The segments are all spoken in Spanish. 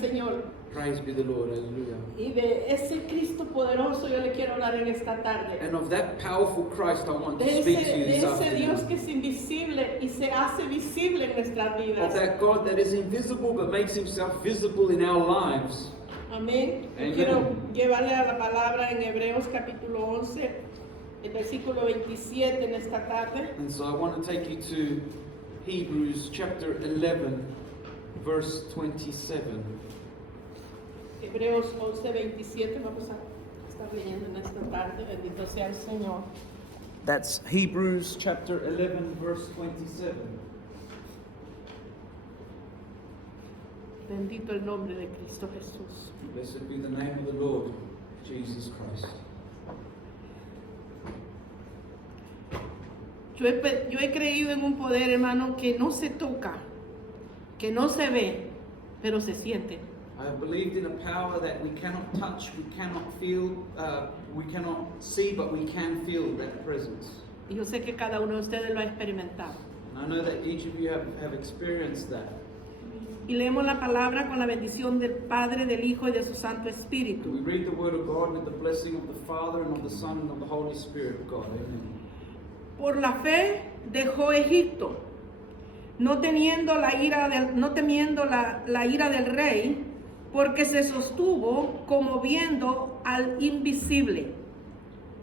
Señor. Praise be the Lord, hallelujah. Y de ese Cristo poderoso yo le quiero hablar en esta tarde. And of that powerful Christ I want to De speak to you ese this Dios afternoon. que es invisible y se hace visible en nuestras Of vidas. that God that is invisible but makes himself visible in our lives. Amén. Yo Amen. quiero llevarle a la palabra en Hebreos capítulo 11, el versículo 27 en esta tarde. And so I want to take you to Hebrews chapter 11, verse 27. Hebreos 11, 27, vamos a estar leyendo en esta tarde. Bendito sea el Señor. That's Hebrews chapter 11, verse 27. Bendito el nombre de Cristo Jesús. Blessed be the name of the Lord, Jesus Christ. Yo he creído en un poder, hermano, que no se toca, que no se ve, pero se siente. I have believed in a power that we cannot touch, we cannot feel, we cannot see, but we can feel that presence. Y yo sé que cada uno de ustedes lo ha experimentado. And I know that each of you have experienced that. Y leemos la palabra con la bendición del Padre, del Hijo y de su Santo We Espíritu. read the word of God with the blessing of the Father and of the Son and of the Holy Spirit of God. Amen. Por la fe dejó Egipto, no temiendo la ira del rey, porque se sostuvo como viendo al invisible.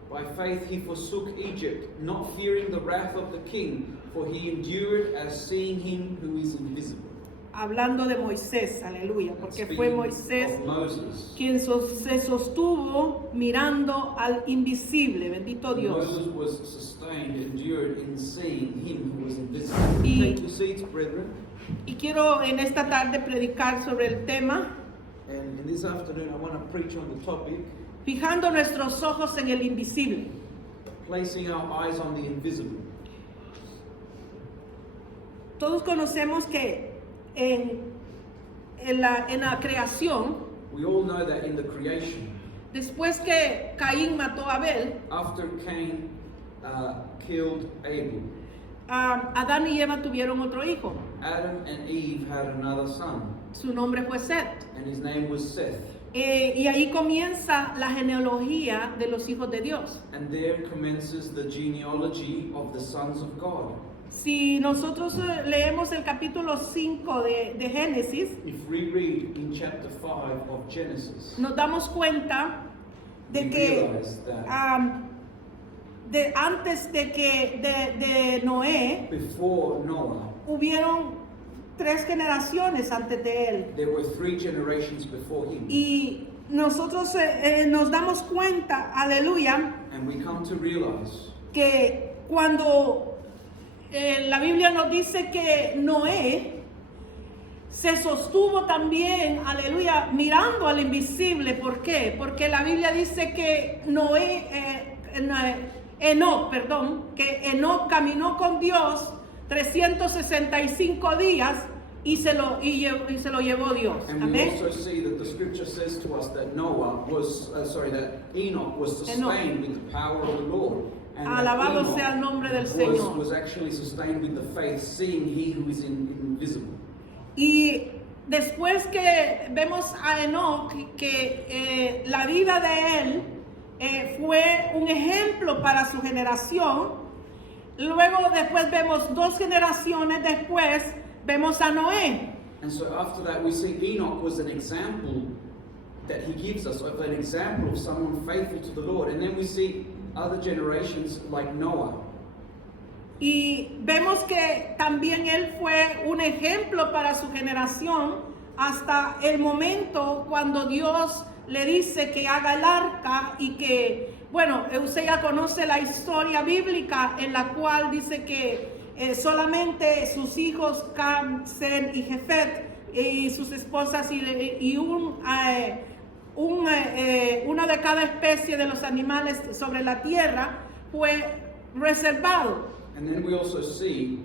By faith he forsook Egypt, not fearing the wrath of the king, for he endured as seeing him who is invisible. Hablando de Moisés, aleluya, porque Speaking fue Moisés of Moses. quien se sostuvo mirando al invisible, bendito Dios. Moses was sustained, endured in seeing him who was invisible. Y- Take your seats, brethren. Y quiero en esta tarde predicar sobre el tema, And in this afternoon I want to preach on the topic, fijando nuestros ojos en el invisible. placing our eyes on the invisible. Todos conocemos que en la creación, We all know that in the creation, después que Caín mató a Abel, after Cain killed Abel, Adán y Eva tuvieron otro hijo. Adam and Eve had another son, Su nombre fue Set. and his name was Seth. Y ahí comienza la genealogía de los hijos de Dios. And there commences the genealogy of the sons of God. Si nosotros leemos el capítulo 5 de Génesis, If we read in chapter 5 of Genesis, nos damos cuenta de we que realize that antes de Noé before Noah, hubieron 3 generaciones antes de él. there were 3 generations before him. Y nosotros nos damos cuenta, aleluya, And we come to realize que cuando la Biblia nos dice que Noé se sostuvo también, aleluya, mirando al invisible. ¿Por qué? Porque la Biblia dice que Enoc caminó con Dios 365 días y se lo llevó Dios. And we Amén. also see that the scripture says to us that that Enoch was sustained with the power of the Lord. And that Alabado Enoch sea el nombre del Señor. was actually sustained with the faith, seeing he who is invisible. Y después que vemos a Enoc, que la vida de él fue un ejemplo para su generación, luego después vemos 2 generaciones después, vemos a Noé. And so after that we see Enoch was an example that he gives us of an example of someone faithful to the Lord. And then we see other generations like Noah. Y vemos que también él fue un ejemplo para su generación hasta el momento cuando Dios le dice que haga el arca y que, bueno, usted ya conoce la historia bíblica en la cual dice que solamente sus hijos Cam, Sem y Jefet y sus esposas y una de cada especie de los animales sobre la tierra fue reservado. And then we also see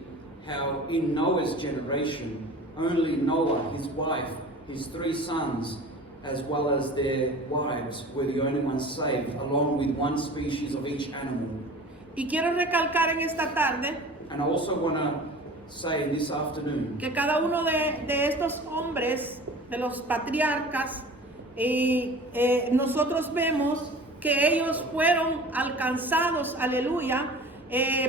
how in Noah's generation, only Noah, his wife, his 3 sons, as well as their wives, were the only ones saved, along with 1 species of each animal. Y quiero recalcar en esta tarde And I also want to say this afternoon que cada uno de estos hombres de los patriarcas, y nosotros vemos que ellos fueron alcanzados, aleluya,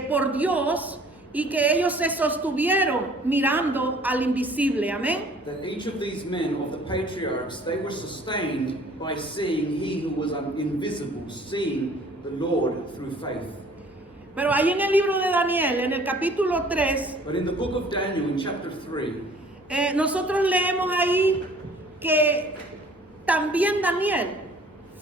por Dios, y que ellos se sostuvieron mirando al invisible, amén. That each of these men, of the patriarchs, they were sustained by seeing he who was invisible, seeing the Lord through faith. Pero ahí en el libro de Daniel, en el capítulo 3, But in the book of Daniel, in chapter 3, nosotros leemos ahí que también Daniel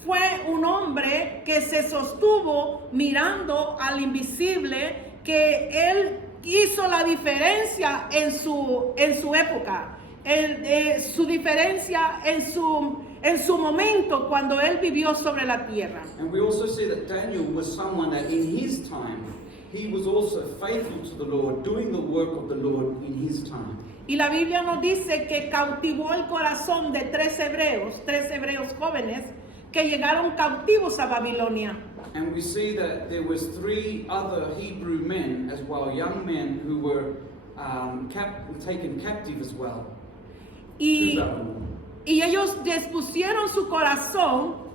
fue un hombre que se sostuvo mirando al invisible, que él hizo la diferencia en su época, su diferencia en su momento cuando él vivió sobre la tierra. and we also see that Daniel was someone that in his time, he was also faithful to the Lord, doing the work of the Lord in his time. Y la Biblia nos dice que cautivó el corazón de tres hebreos jóvenes que llegaron cautivos a Babilonia. And we see that there was 3 other Hebrew men as well, young men who were taken captive as well. Y, to Babylon. y ellos dispusieron su corazón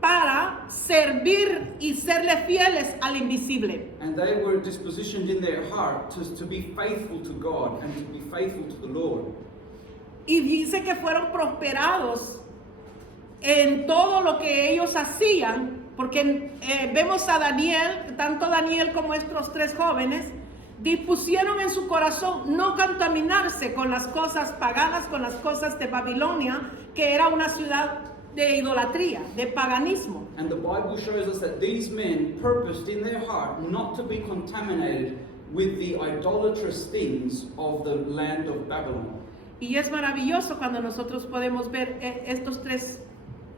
para servir y serle fieles al invisible. And they were dispositioned in their heart to be faithful to God and to be faithful to the Lord. Y dice que fueron prosperados en todo lo que ellos hacían, porque vemos a Daniel, tanto Daniel como estos 3 jóvenes, dispusieron en su corazón no contaminarse con las cosas paganas, con las cosas de Babilonia, que era una ciudad de idolatría, de paganismo. And the Bible shows us that these men purposed in their heart not to be contaminated with the idolatrous things of the land of Babylon. Y es maravilloso cuando nosotros podemos ver estos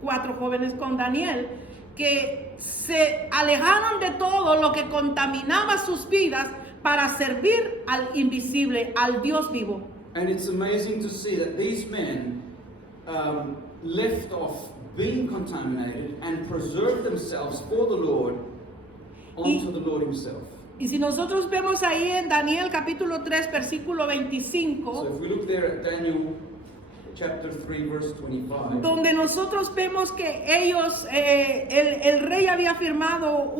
4 jóvenes con Daniel, que se alejaron de todo lo que contaminaba sus vidas para servir al invisible, al Dios vivo. And it's amazing to see that these men left off being contaminated and preserved themselves for the Lord unto the Lord himself. Y si nosotros vemos ahí en Daniel capítulo 3 versículo 25, So if we look there at Daniel chapter 3 verse 25, donde nosotros vemos que ellos, el rey había firmado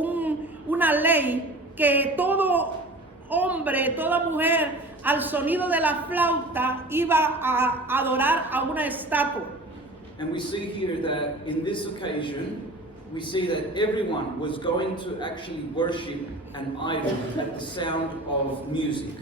una ley que todo hombre, toda mujer, al sonido de la flauta iba a adorar a una estatua. and we see here that in this occasion we see that everyone was going to actually worship an idol at the sound of music.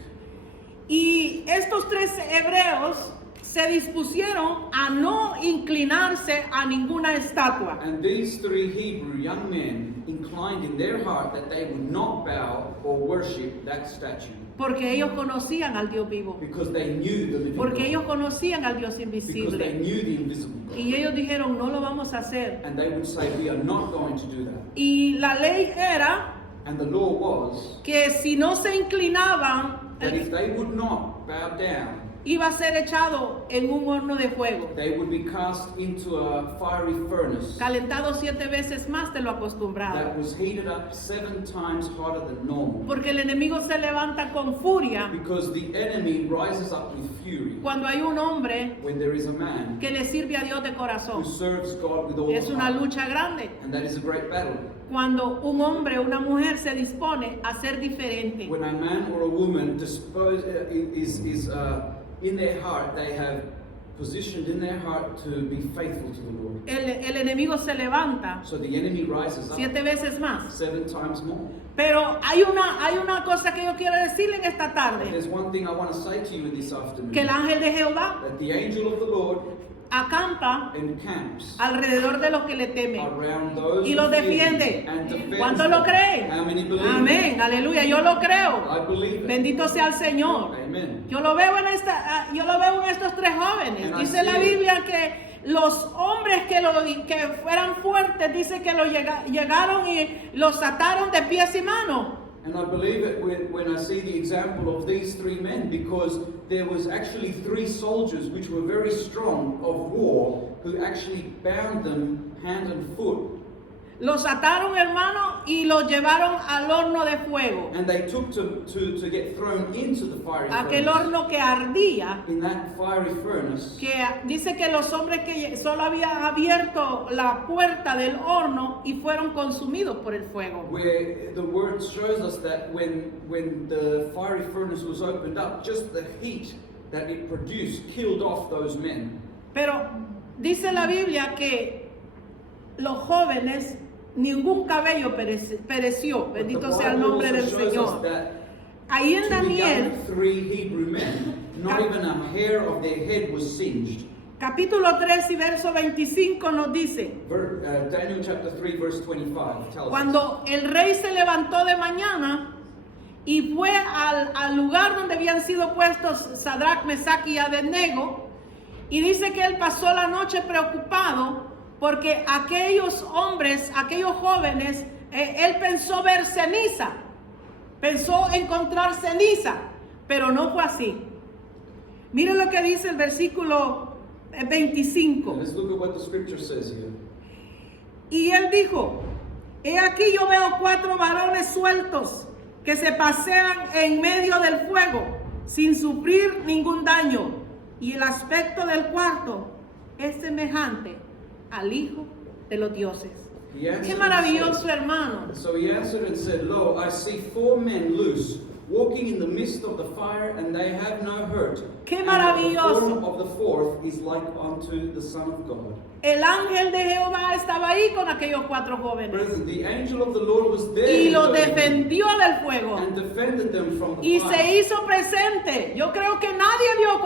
Y estos 3 hebreos se dispusieron a no inclinarse a ninguna estatua. And these 3 Hebrew young men inclined in their heart that they would not bow or worship that statue. Porque ellos conocían al Dios vivo. Because they knew the living Porque God. ellos conocían al Dios Because they invisible. knew the invisible God. Y ellos dijeron, no lo vamos a hacer. And they would say, we are not going to do that. Y la ley era And the law was que si no se inclinaban, that if they would not bow down, iba a ser echado en un horno de fuego, they would be cast into a fiery furnace calentado 7 veces más de lo that acostumbrado. was heated up 7 times hotter than normal. Porque el enemigo se levanta con furia Because the enemy rises up with fury cuando hay un hombre when there is a man que le sirve a Dios de who corazón. serves God with all Es his una heart. lucha grande. And that is a great battle. Cuando un hombre o una mujer se dispone a ser diferente. When a man or a woman is in their heart, they have positioned in their heart to be faithful to the Lord. El enemigo se levanta So the enemy rises up 7 veces más. 7 times more. Pero hay una cosa que yo quiero decirle en esta But tarde. there's one thing I want to say to you this afternoon. Que el ángel de Jehová That the angel of the Lord acampa encamps alrededor de los que le temen around those y who los fear defiende. him and defends ¿Cuántos lo them. creen? How many believe it? Amén, aleluya, yo lo creo. I believe it. Bendito sea el Señor. Amen. Yo lo veo en estos 3 jóvenes. And I Dice la see it. Biblia que los hombres que fueran fuertes, dice que llegaron y los ataron de pies y manos. And I believe it when I see the example of these 3 men, because there was actually 3 soldiers which were very strong of war who actually bound them hand and foot Los ataron, hermano, y los llevaron al horno de fuego. And they took to get thrown into the fiery Aquel furnace. horno que ardía, In that fiery furnace, que dice que los hombres que solo habían abierto la puerta del horno y fueron consumidos por el fuego. where the word shows us that when the fiery furnace was opened up, just the heat that it produced killed off those men. Pero dice la Biblia que los jóvenes, ningún cabello pereció. But the Bendito sea el Bible nombre also del shows us Señor. that Ahí en to the Daniel, young 3 Hebrew men, not even a hair of their head was singed. capítulo 3 y verso 25 nos dice, Daniel chapter 3 verse 25 tells us. cuando el rey se levantó de mañana y fue al lugar donde habían sido puestos Sadrach, Mesach y Abednego, y dice que él pasó la noche preocupado porque aquellos hombres, aquellos jóvenes, él pensó ver ceniza, pensó encontrar ceniza, pero no fue así. Miren lo que dice el versículo 25. Let's look at what the scripture says here. Y él dijo, he aquí yo veo 4 varones sueltos que se pasean en medio del fuego sin sufrir ningún daño. Y el aspecto del cuarto es semejante al Hijo de los dioses. He answered Qué and maravilloso, said- hermano. So he answered and said, Lo, I see 4 men loose, walking in the midst of the fire, and they have no hurt. Qué And maravilloso. the form of the 4th is like unto the Son of God. El ángel de Jehová estaba ahí con aquellos 4 jóvenes Brethren, the angel of the Lord was there y los with them defendió del fuego and defended them from the y fire. se hizo presente. Yo creo que nadie vio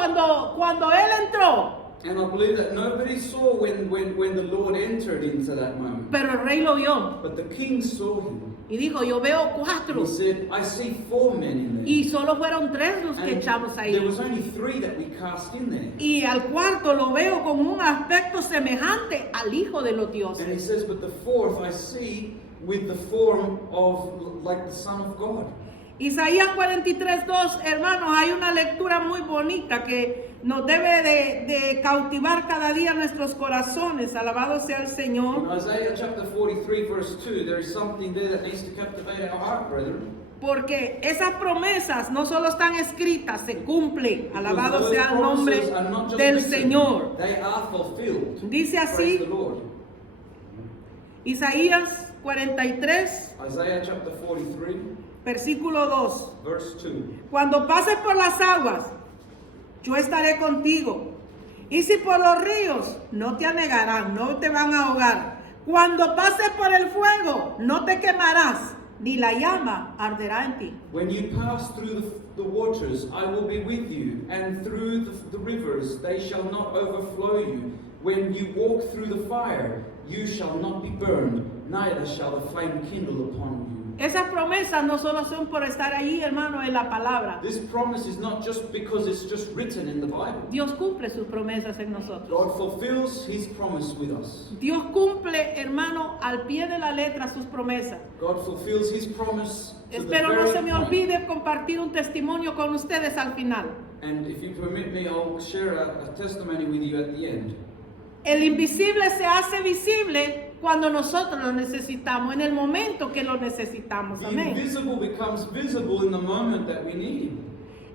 cuando él entró, And I believe that nobody saw when the Lord entered into that moment. pero el rey lo vio But the king saw him. y dijo, yo veo He 4 said, I see 4 men in there. y solo fueron 3 los que And echamos there ahí. was only 3 that we cast in there. Y al cuarto lo veo con un aspecto semejante al Hijo de los And he dioses. says, but the 4th I see with the form of like the Son of God. Isaías 43:2, hermanos, hay una lectura muy bonita que nos debe de cautivar cada día nuestros corazones. Alabado sea el In Señor. Isaiah chapter 43 verse 2, there is something there that needs to captivate our heart, brethren. Porque esas promesas no solo están escritas, se cumplen. Alabado Because sea those el nombre promises are not just del written, Señor. they are fulfilled. Dice Praise así, the Lord. Isaías 43, Isaiah chapter 43 versículo 2. verse 2. Cuando pases por las aguas, yo estaré contigo. Y si por los ríos, no te anegarán, no te van a ahogar. Cuando pases por el fuego, no te quemarás, ni la llama arderá en ti. When you pass through the waters, I will be with you, and through the rivers, they shall not overflow you. When you walk through the fire, you shall not be burned, neither shall the flame kindle upon you. Esas promesas no solo son por estar ahí, hermano, en la palabra. This promise is not just because it's just written in the Bible. Dios cumple sus promesas en nosotros. God fulfills His promise with us. Dios cumple, hermano, al pie de la letra sus promesas. God fulfills His promise to Espero the no very se me point. olvide compartir un testimonio con ustedes al final. And if you permit me, I'll share a testimony with you at the end. El invisible se hace visible cuando nosotros lo necesitamos, en el momento que lo necesitamos. The Amén. invisible becomes visible in the moment that we need Him.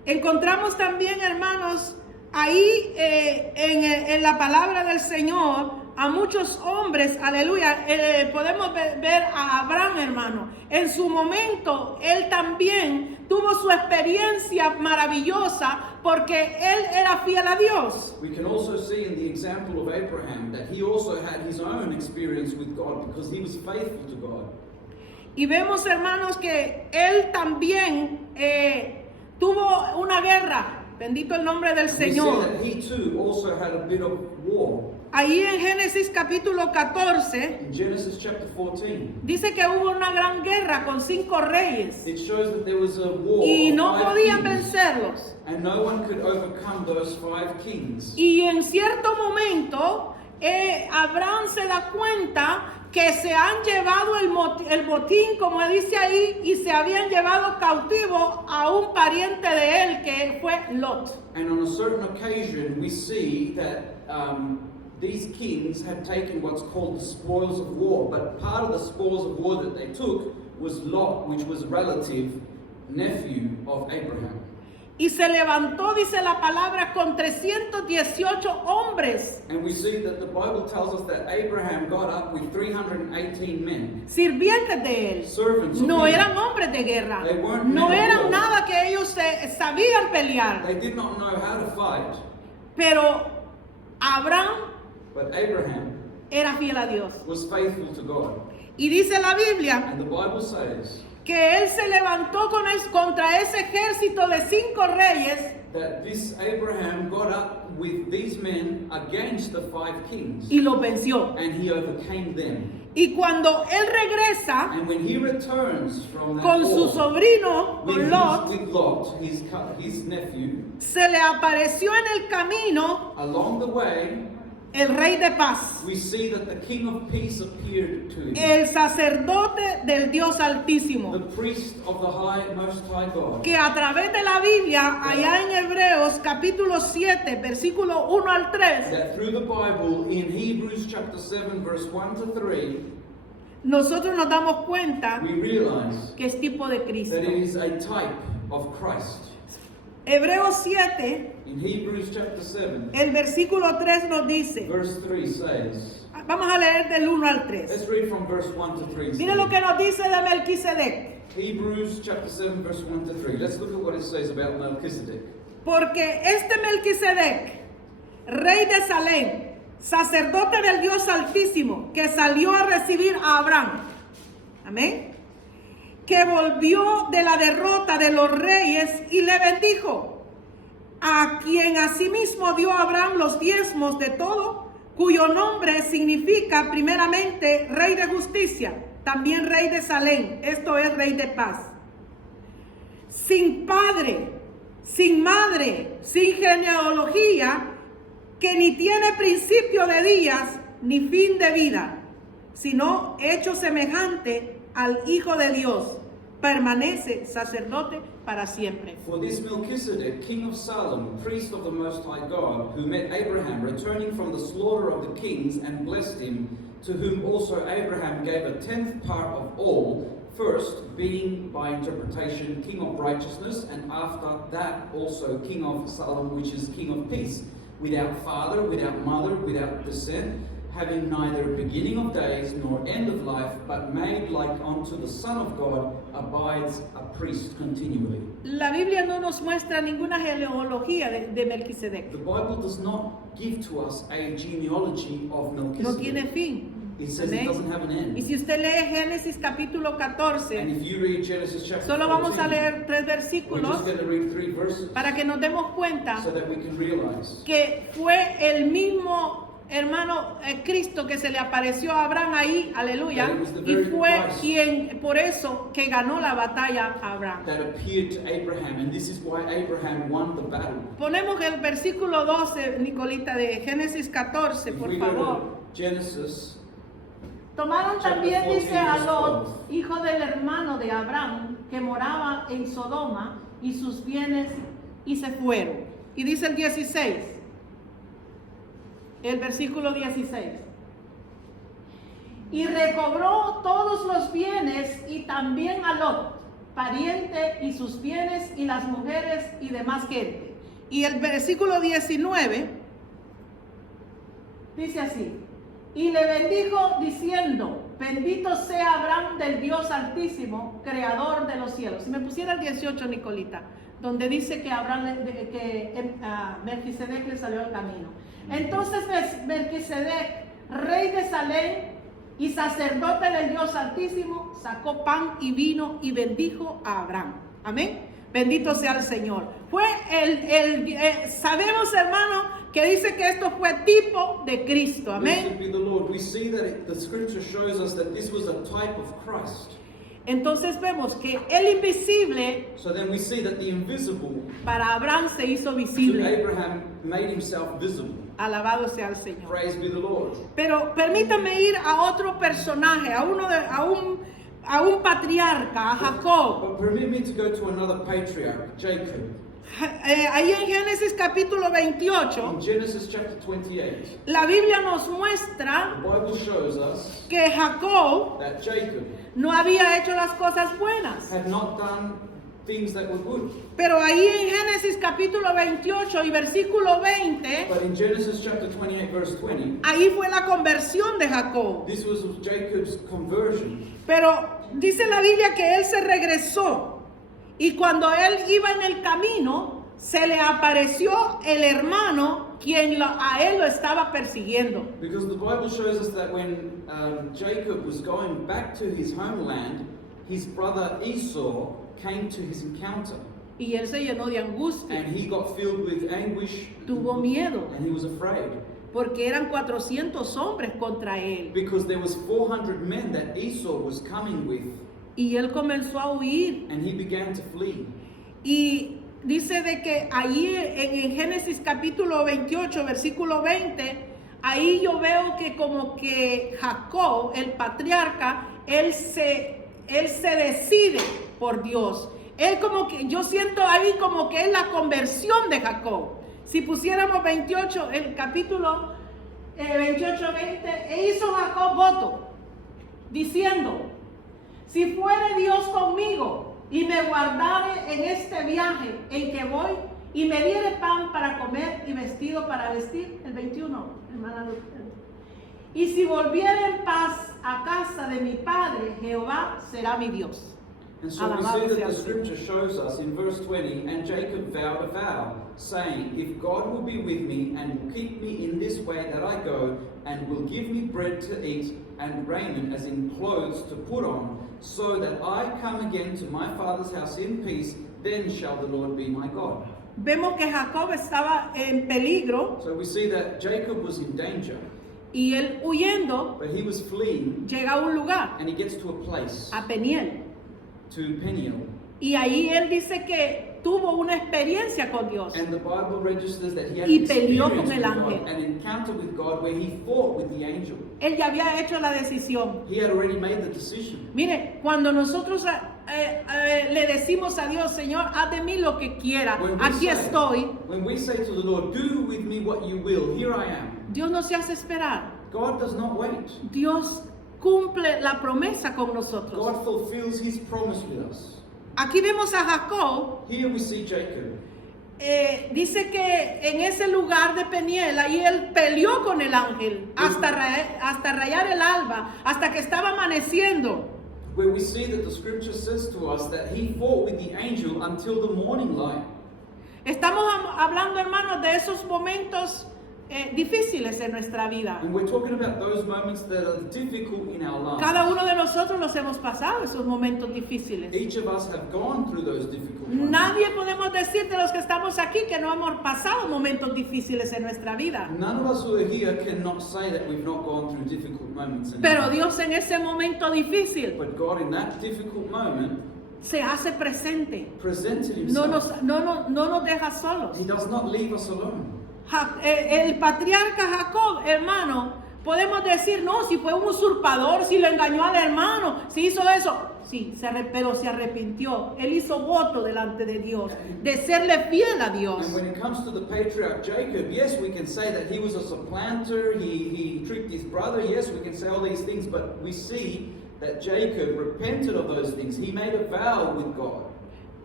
Encontramos también, hermanos, ahí en la palabra del Señor a muchos hombres, aleluya. Podemos ver a Abraham, hermano. En su momento, él también tuvo su experiencia maravillosa porque él era fiel a Dios. We can also see in the example of Abraham that he also had his own experience with God because he was faithful to God. Y vemos, hermanos, que él también tuvo una guerra. Bendito el nombre del We see Señor. that he too also had a bit of war. Ahí en Génesis capítulo 14 In Genesis chapter 14, dice que hubo una gran guerra con 5 reyes it shows that there was a war y of no 5 podían kings, vencerlos. and no one could overcome those 5 kings. Y en cierto momento Abraham se da cuenta que se han llevado el botín, como dice ahí, y se habían llevado cautivo a un pariente de él que fue Lot. And on a certain occasion, we see that these kings had taken what's called the spoils of war, but part of the spoils of war that they took was Lot, which was a relative nephew of Abraham. Y se levantó, dice la palabra, con 318 hombres, And we see that the Bible tells us that Abraham got up with 318 men, sirvientes de él. servants of No him. eran hombres de guerra. They weren't No men of eran war. nada que ellos sabían pelear. They did not know how to fight, Pero Abraham but Abraham era fiel a Dios. was faithful to God. Y dice la Biblia And the Bible says que él se levantó contra ese ejército de 5 reyes that this Abraham got up with these men against the 5 kings, y los venció. and he overcame them. Y cuando él regresa And when he returns from that con su war, sobrino, with con Lot, Lot, his nephew, se le apareció en el camino along the way, el rey de paz, we see that the King of Peace appeared to him, el sacerdote del Dios Altísimo, the priest of the Most High God. que a través de la Biblia, allá en Hebreos capítulo 7, versículo 1 al 3, That through the Bible, in Hebrews chapter 7, verse 1 to 3, nosotros nos damos cuenta we realize que es tipo de Cristo. that it is a type of Christ. Hebreos 7, In Hebrews chapter 7, el versículo 3 nos dice, verse 3 says, vamos a leer del 1 al let's 3. read from verse 1 to 3. Mire lo que nos dice de Melquisedec. Hebrews chapter 7, verse 1 to 3. Let's look at what it says about Melchizedek. Porque este Melquisedec, rey de Salem, sacerdote del Dios Altísimo, que salió a recibir a Abraham, amén, que volvió de la derrota de los reyes y le bendijo, a quien asimismo dio a Abraham los diezmos de todo, cuyo nombre significa primeramente rey de justicia, también rey de Salem, esto es rey de paz, sin padre, sin madre, sin genealogía, que ni tiene principio de días ni fin de vida, sino hecho semejante al Hijo de Dios, permanece sacerdote para siempre. For this Melchizedek, king of Salem, priest of the Most High God, who met Abraham returning from the slaughter of the kings and blessed him, to whom also Abraham gave a 10th part of all, first being by interpretation king of righteousness, and after that also king of Salem, which is king of peace, without father, without mother, without descent, having neither beginning of days nor end of life, but made like unto the Son of God, abides a priest continually. La Biblia no nos muestra ninguna genealogía de Melquisedec. The Bible does not give to us a genealogy of No tiene Melchizedek. fin. It says Amén. it doesn't have an Y end. si usted lee Génesis capítulo And 14, if you read Genesis chapter solo vamos a 14, leer 3 we're versículos just going to read 3 verses para que nos demos cuenta so that we can realize que fue el mismo hermano Cristo que se le apareció a Abraham ahí, aleluya, That it was the y very fue Christ. quien, por eso, que ganó la batalla a Abraham. that appeared to Abraham, and this is why Abraham won the battle. Ponemos el versículo 12, Nicolita, de Génesis 14, If por we go favor. to Genesis, Tomaron Chapter también, 14, dice, a verse Lot, 12. hijo del hermano de Abraham, que moraba en Sodoma, y sus bienes, y se fueron. Y dice el 16, el versículo 16. Y recobró todos los bienes, y también a Lot, pariente, y sus bienes, y las mujeres, y demás gente. Y el versículo 19 dice así: y le bendijo diciendo, bendito sea Abraham del Dios Altísimo, creador de los cielos. Si me pusiera el 18, Nicolita, donde dice que Melquisedec le salió al camino. Entonces Melquisedec, rey de Salem y sacerdote del Dios Altísimo, sacó pan y vino y bendijo a Abraham. Amén. Bendito sea el Señor. Fue sabemos, hermano, que dice que esto fue tipo de Cristo. blessed Amén. be the Lord. We see that the scripture shows us that this was a type of Christ. Entonces vemos que el invisible So then we see that the invisible para Abraham se hizo to visible. Abraham made himself visible. Alabado sea el Señor. Praise be the Lord. Pero permítame ir a otro personaje, a un patriarca, a Jacob. But permit me to go to another patriarch, Jacob. Ahí en Génesis capítulo 28, In Genesis chapter 28, la Biblia nos the muestra Bible shows us que Jacob that Jacob no había hecho las cosas buenas. had not done things that were good. Pero ahí en Génesis capítulo 28 y versículo 20, But in Genesis chapter 28, verse 20, ahí fue la conversión de Jacob. this was Jacob's conversion. Pero dice la Biblia que él se regresó y cuando él iba en el camino, se le apareció el hermano quien a él lo estaba persiguiendo. Because the Bible shows us that when Jacob was going back to his homeland, his brother Esau came to his encounter. Y él se llenó de angustia, And he got filled with anguish tuvo miedo, and he was afraid. porque eran 400 hombres contra él. Because there was 400 men that Esau was coming with. Y él comenzó a huir. And he began to flee. Y dice de que allí en Génesis capítulo 28, versículo 20, ahí yo veo que como que Jacob, el patriarca, él se decide por Dios. Él como que, yo siento ahí como que es la conversión de Jacob. Si pusiéramos 28, el capítulo 28, 20, e hizo Jacob voto, diciendo, si fuere Dios conmigo y me guardare en este viaje en que voy y me diere pan para comer y vestido para vestir, el 21, hermana Lutero. Y si volviere en paz a casa de mi padre, Jehová será mi Dios. And so we Alabado see sea that the el Señor. scripture shows us in verse 20, and Jacob vowed a vow, saying, if God will be with me and will keep me in this way that I go, and will give me bread to eat and raiment as in clothes to put on, so that I come again to my father's house in peace, then shall the Lord be my God. Vemos que Jacob estaba en peligro So we see that Jacob was in danger, y él huyendo but he was fleeing, llega a un lugar, and he gets to a place, a Peniel. to Peniel. Y ahí él dice que tuvo una experiencia con Dios. And the Bible registers that he had Y an peleó experience con with el God, ángel. an encounter with God where he fought with the angel. Él ya había hecho la decisión. He had already made the decision. Mire, cuando nosotros le decimos a Dios, Señor, haz de mí lo que quiera, aquí estoy, When we say to the Lord, do with me what you will, here I am. Dios no se hace esperar. God does not wait. Dios cumple la promesa con nosotros. God fulfills his promise with us. Aquí vemos a Jacob. Here we see Jacob. Dice que en ese lugar de Peniel, ahí él peleó con el ángel hasta rayar el alba, hasta que estaba amaneciendo. Where we see that the scripture says to us that he fought with the angel until the morning light. Estamos hablando, hermanos, de esos momentos difíciles en nuestra vida. And we're talking about those moments that are difficult in our lives. Cada uno de nosotros los hemos pasado, esos momentos difíciles. Each of us have gone through those difficult moments. Nadie podemos decir de los que estamos aquí que no hemos pasado momentos difíciles en nuestra vida. None of us who are here cannot say that we've not gone through difficult moments. In Pero our life. Dios en ese momento difícil But God in that difficult moment se hace presente. presented No himself. no nos deja solos. He does not leave us alone. El patriarca Jacob, hermano, podemos decir, no, si fue un usurpador, si lo engañó al hermano, si hizo eso. Sí, pero se arrepintió. Él hizo voto delante de Dios, de serle fiel a Dios. And when it comes to the patriarch Jacob, yes, we can say that he was a supplanter, he tricked his brother, yes, we can say all these things, but we see that Jacob repented of those things. He made a vow with God.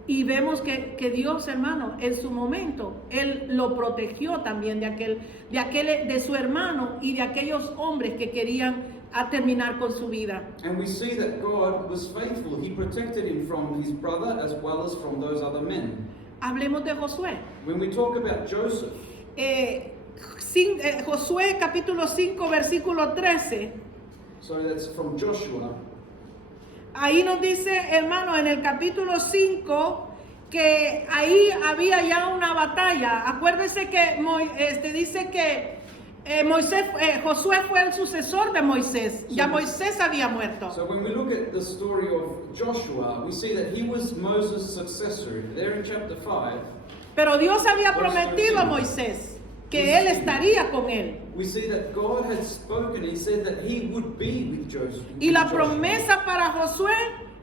Y vemos que Dios, hermano, en su momento, Él lo protegió también de su hermano y de aquellos hombres que querían terminar con su vida. And we see that God was faithful. He protected him from his brother as well as from those other men. Hablemos de Josué. When we talk about Joseph, Josué capítulo 5, versículo 13. so that's from Joshua. Ahí nos dice, hermano, en el capítulo 5, que ahí había ya una batalla. Acuérdese que dice que Josué fue el sucesor de Moisés. Ya Moisés había muerto. So when we look at the story of Joshua, we see that he was Moses' successor. There in chapter 5, Pero Dios había prometido a Moisés que él estaría con él. we see that God had spoken. He said that he would be with Joseph. Y la promesa para Josué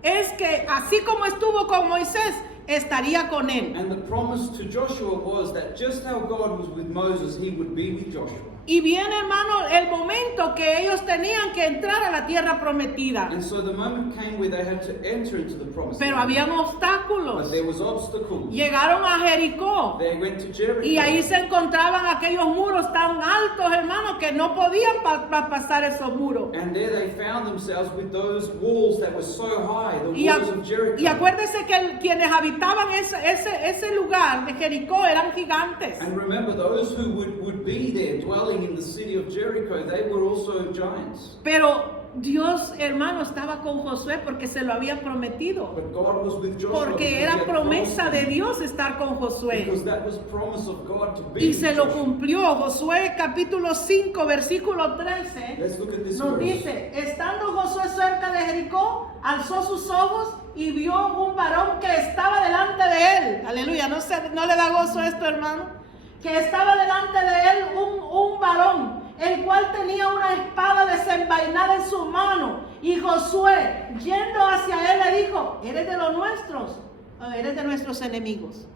es que así como estuvo con Moisés, estaría con él. And the promise to Joshua was that just how God was with Moses, he would be with Joshua. Y viene, hermano, el momento que ellos tenían que entrar a la tierra prometida. And so the moment came where they had to enter into the promised Pero land. habían But obstáculos. there was obstacles. Llegaron a Jericó. They went to Jericho. Y ahí se encontraban aquellos muros tan altos, hermano, que no podían pasar esos muros. And there they found themselves with those walls that were so high, the Y, walls of Jericho. y acuérdese que quienes habitaban ese lugar de Jericó eran gigantes. And remember, those who would be there dwelling in the city of Jericho, they were also giants. Pero Dios, hermano, estaba con Josué porque se lo había prometido. But God was with Joshua Porque because he era had promesa promised de him. Dios estar con Josué. Because that was promise of God to be Y with se lo Joshua. cumplió. Josué capítulo 5, versículo 13. Let's look at this Nos verse. dice, estando Josué cerca de Jericó, alzó sus ojos y vio un varón que estaba delante de él. Aleluya, no le da gozo esto, hermano. Que estaba delante de él un varón, el cual tenía una espada desenvainada en su mano. Y Josué, yendo hacia él, le dijo, ¿eres de los nuestros o eres de nuestros enemigos?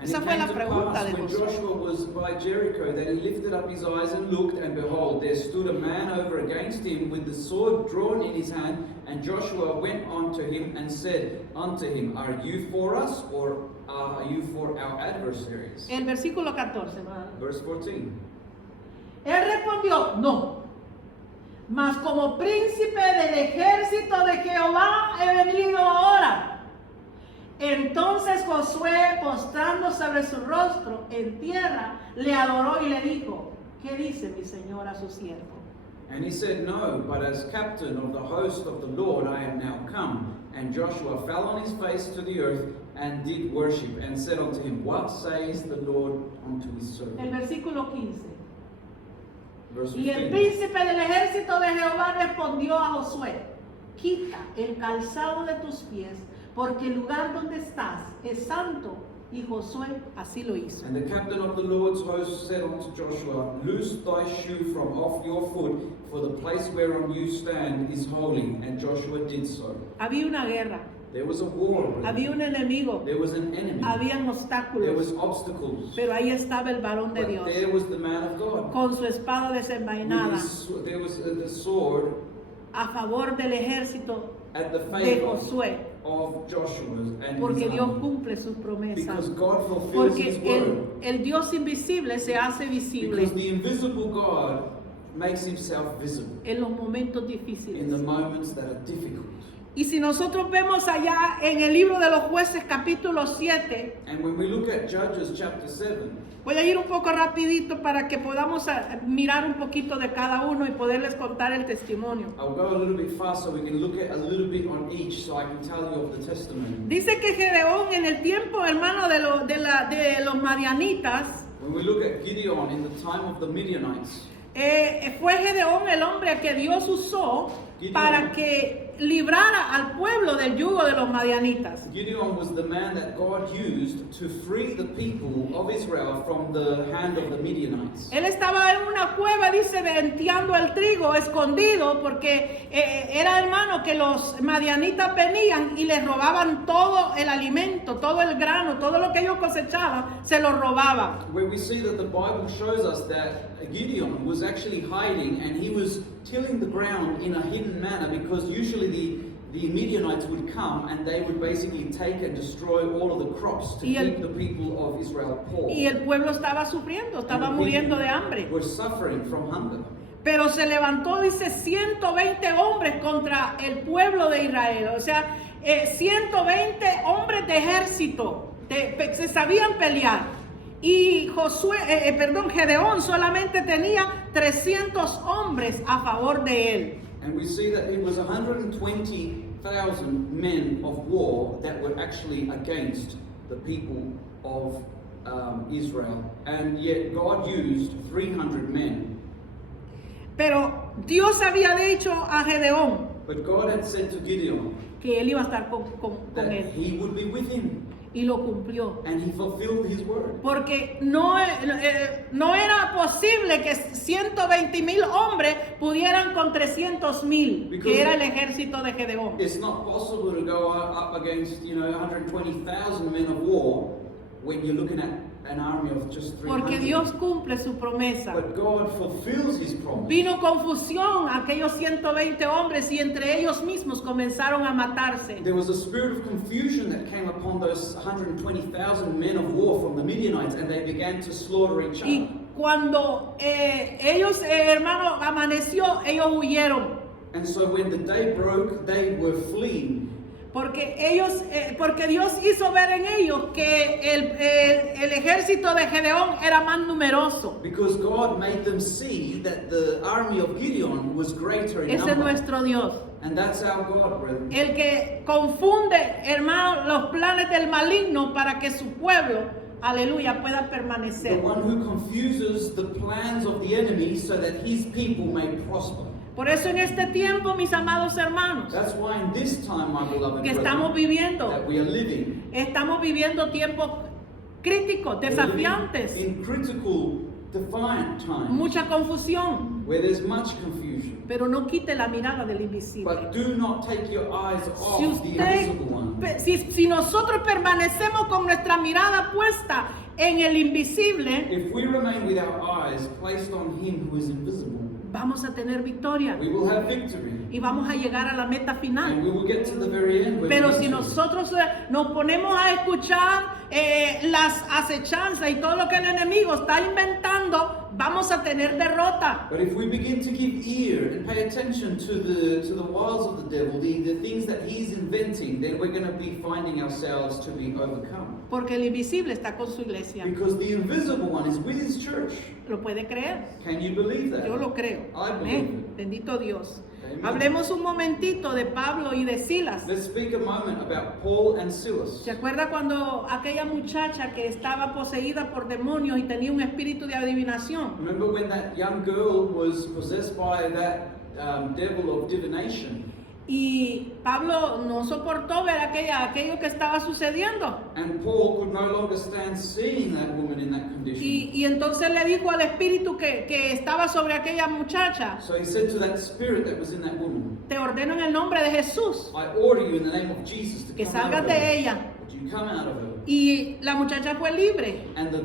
And Esa it fue came la to pregunta pass de when Josué. Joshua was by Jericho that he lifted up his eyes and looked, and behold, there stood a man over against him with the sword drawn in his hand. And Joshua went unto him and said unto him, Are you for us, or are you for our adversaries? El versículo 14. Verse 14. Él respondió, no. Mas como príncipe del ejército de Jehová he venido ahora. Entonces Josué, postrando sobre su rostro en tierra, le adoró y le dijo, ¿qué dice mi señor a su siervo? And he said, No, but as captain of the host of the Lord I am now come. And Joshua fell on his face to the earth and did worship, and said unto him, What says the Lord unto his El servant? versículo 15. Verse Y el 15. príncipe del ejército de Jehová respondió a Josué, quita el calzado de tus pies, porque el lugar donde estás es santo. Y Josué así lo hizo. And the captain of the Lord's host said unto Joshua, Loose thy shoe from off your foot, for the place whereon you stand is holy. And Joshua did so. Había una guerra, There was a war. había un enemigo, There was an enemy. habían There was obstáculos, obstacles. pero ahí estaba el varón de But Dios there was the man of God. con su espada With desenvainada there was the sword a favor del ejército at the de favor Josué, of Joshua and porque his Dios army. cumple sus promesas, Because God fulfills his porque word. el Dios invisible se hace visible Because the invisible God makes himself visible en los momentos in the difíciles. moments that are difficult. Y si nosotros vemos allá en el libro de los jueces capítulo 7, And when we look at Judges chapter 7, voy a ir un poco rapidito para que podamos mirar un poquito de cada uno y poderles contar el testimonio. I'll go a little bit fast so we can look at a little bit on each so I can tell you of the testimony. Dice que Gedeón en el tiempo, hermano, de los madianitas, When we look at Gideon in the time of the Midianites, fue Gedeón el hombre que Dios usó para que librara al pueblo del yugo de los madianitas. Gideon was the man that God used to free the people of Israel from the hand of the Midianites. Él estaba en una cueva, dice, venteando el trigo, escondido, porque era, hermano, que los madianitas venían y les robaban todo el alimento, todo el grano, todo lo que ellos cosechaban, se lo robaban. Where we see that the Bible shows us that Gideon was actually hiding and he was tilling the ground in a hidden manner, because usually the Midianites would come and they would basically take and destroy all of the crops to keep the people of Israel poor. Y el pueblo estaba sufriendo, estaba And the muriendo people de hambre. were suffering from hunger. Pero se levantó, dice, 120 hombres contra el pueblo de Israel. O sea, 120 hombres de ejército, se sabían pelear. Y Gedeón solamente tenía 300 hombres a favor de él. And we see that it was 120,000 men of war that were actually against the people of Israel. And yet God used 300 men. Pero Dios había dicho a Gedeón But God had said to Gideon que él iba a estar con that él. he would be with him. y lo cumplió. and he fulfilled his word. Porque no era posible que 120,000 hombres pudieran con 300,000, Because que era el ejército de Gedeón. It's not possible to go up against 120,000 men of war when you're looking at an army of just 300. Porque Dios cumple su promesa. But God fulfills his promise. Vino confusión a aquellos 120 hombres y entre ellos mismos comenzaron a matarse. There was a spirit of confusion that came upon those 120,000 men of war from the Midianites, and they began to slaughter each other. Y cuando ellos, hermano, amaneció, ellos huyeron. And so when the day broke, they were fleeing. Porque Dios hizo ver en ellos que el ejército de Gedeón era más numeroso. Because God made them see that the army of Gideon was greater in Ese es number. nuestro Dios. And that's our God, brethren. El que confunde, hermano, los planes del maligno para que su pueblo, aleluya, pueda The permanecer. one who confuses the plans of the enemy so that his people may prosper. Por eso en este tiempo, mis amados hermanos, That's why in this time, my beloved que brethren, estamos viviendo, that we are living, tiempos críticos, we're living desafiantes, in critical, defiant times, mucha confusión, where there's much confusion. pero no quite la mirada del invisible. But do not take your eyes off Si the invisible one. si nosotros permanecemos con nuestra mirada puesta en el invisible, If we remain with our eyes placed on him who is invisible, vamos a tener victoria we will have victory. y vamos a llegar a la meta And final. we will get to the very end. Where Pero we si get to. nosotros nos ponemos a escuchar las acechanzas y todo lo que el enemigo está inventando, vamos a tener derrota. But if we begin to give ear and pay attention to the wiles of the devil, the things that he's inventing, then we're going to be finding ourselves to be overcome. Porque el invisible está con su iglesia. Because the invisible one is with his church. ¿Lo puede creer? Can you believe that? Yo lo creo. I believe Amén. Bendito Dios. Amen. Hablemos un momentito de Pablo y de Silas. Let's speak a moment about Paul and Silas. ¿Se acuerda cuando aquella muchacha que estaba poseída por demonios y tenía un espíritu de adivinación? Remember when that young girl was possessed by that devil of divination? Y Pablo no soportó ver aquello que estaba sucediendo. And Paul could no longer stand seeing that woman in that condition. Y entonces le dijo al espíritu que estaba sobre aquella muchacha: So he said to that spirit that was in that woman, te ordeno en el nombre de Jesús I order you in the name of Jesus to que come out salgas of de her. ella. Would you come out of her? Y la muchacha fue libre. And the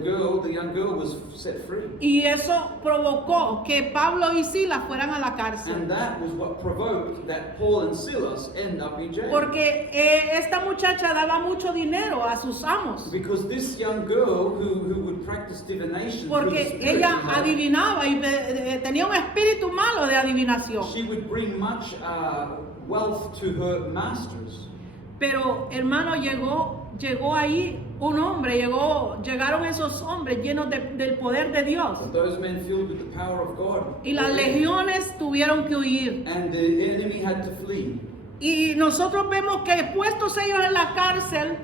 young girl was set free. Y eso provocó que Pablo y Silas fueran a la cárcel. And that was what provoked that Paul and Silas end up in jail. Porque esta muchacha daba mucho dinero a sus amos. Because this young girl who would practice divination, through the Porque spirit ella in her, adivinaba y tenía un espíritu malo de adivinación. she would bring much wealth to her masters. Pero hermano, llegó ahí un hombre, llegaron esos hombres llenos del poder de Dios. But those men filled with the power of God. Y las legiones tuvieron que huir. And the enemy had to flee. Y nosotros vemos que puestos ellos en la cárcel,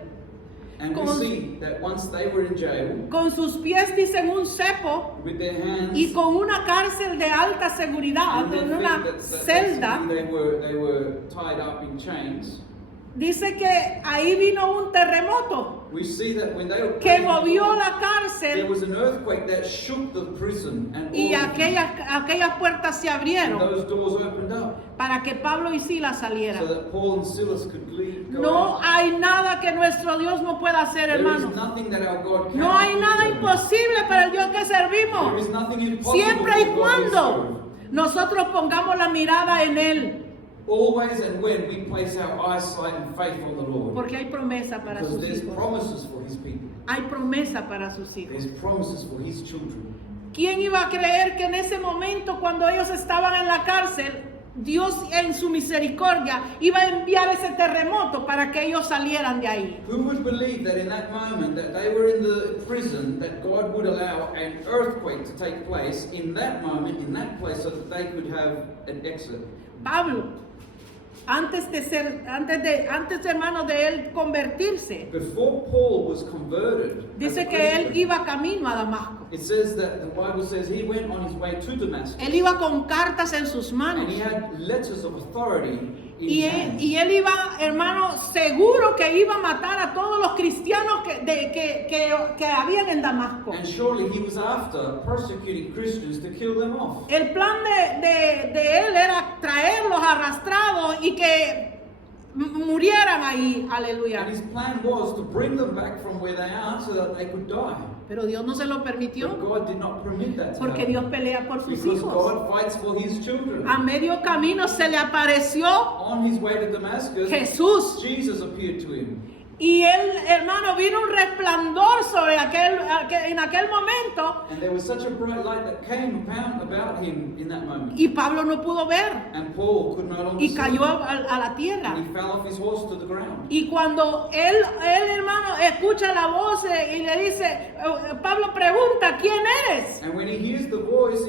And we Con- see that once they were in jail, con sus pies dicen un cepo with their hands y con una cárcel de alta seguridad, and their en feet, una that celda, basically they were tied up in chains. dice que ahí vino un terremoto We see that when they were que praying, movió la there cárcel was an earthquake that shook the prison, and y all of them. aquellas puertas se And abrieron those doors opened up para que Pablo y Silas so salieran. that Paul and Silas could go No out. hay nada que nuestro Dios no pueda hacer, There is hermano. nothing that our God cannot No hay do, nada brethren. imposible para el Dios que There servimos. is nothing impossible Siempre y for God we cuando serve. nosotros pongamos la mirada en Él. Always and when we place our eyesight and faith on the Lord. Porque hay promesa para Because sus there's hijos. promises for His people. Hay promesa para sus There's hijos. promises for His children. ¿Quién iba a creer que en ese momento, cuando ellos estaban en la cárcel, Dios en su misericordia iba a enviar ese terremoto para que ellos salieran de ahí? Who would believe that in that moment that they were in the prison, that God would allow an earthquake to take place in that moment, in that place, so that they could have an exit? Pablo, antes hermano de él convertirse, Before Paul was converted, as a dice que él Christian, iba camino a Damasco. it says that the Bible says he went on his way to Damascus, Él iba con cartas en sus manos and he had letters of authority Y his él, hands. y él iba, hermano, seguro que iba a matar a todos los cristianos que habían en Damasco. And surely he was after persecuting Christians to kill them off. El plan de él era traerlos arrastrados y que murieran ahí, aleluya. And his plan was to bring them back from where they are so that they could die. Pero Dios no se lo But permitió God did not permit that to porque happen. Dios pelea por sus Because hijos. God fights for his children. A medio camino se le apareció On his way to Damascus, Jesús. Jesus appeared to him. Y él, hermano, vino un resplandor sobre en aquel momento And there was such a bright light that came about him in that moment. y Pablo no pudo ver And Paul could no longer y see. cayó a la tierra. And he fell off his horse to the ground. Y cuando él, hermano, escucha la voz y le dice, Pablo pregunta, ¿quién eres? And when he hears the voice,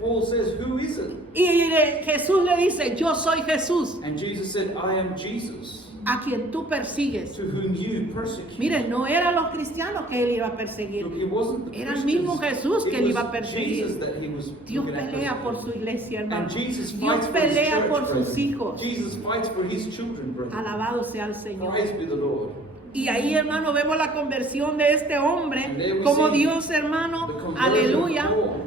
Paul says, who is it? Y Jesús le dice, yo soy Jesús, And Jesus said, I am Jesus, a quien tú persigues. to whom you persecute. Miren, no eran los cristianos que él iba a perseguir. Look, it wasn't the Era el Christians, mismo Jesús it que él was iba a perseguir. Jesus that he was Dios looking at pelea por persecuting. su iglesia, hermano. And Jesus Dios fights for his pelea church, por sus brethren. hijos. Jesus fights for his children, brethren. Alabado sea el Señor. Praise be the Lord. Y ahí, hermano, vemos la conversión de este hombre, And there we como see Dios, hermano, The conversion aleluya, of Paul.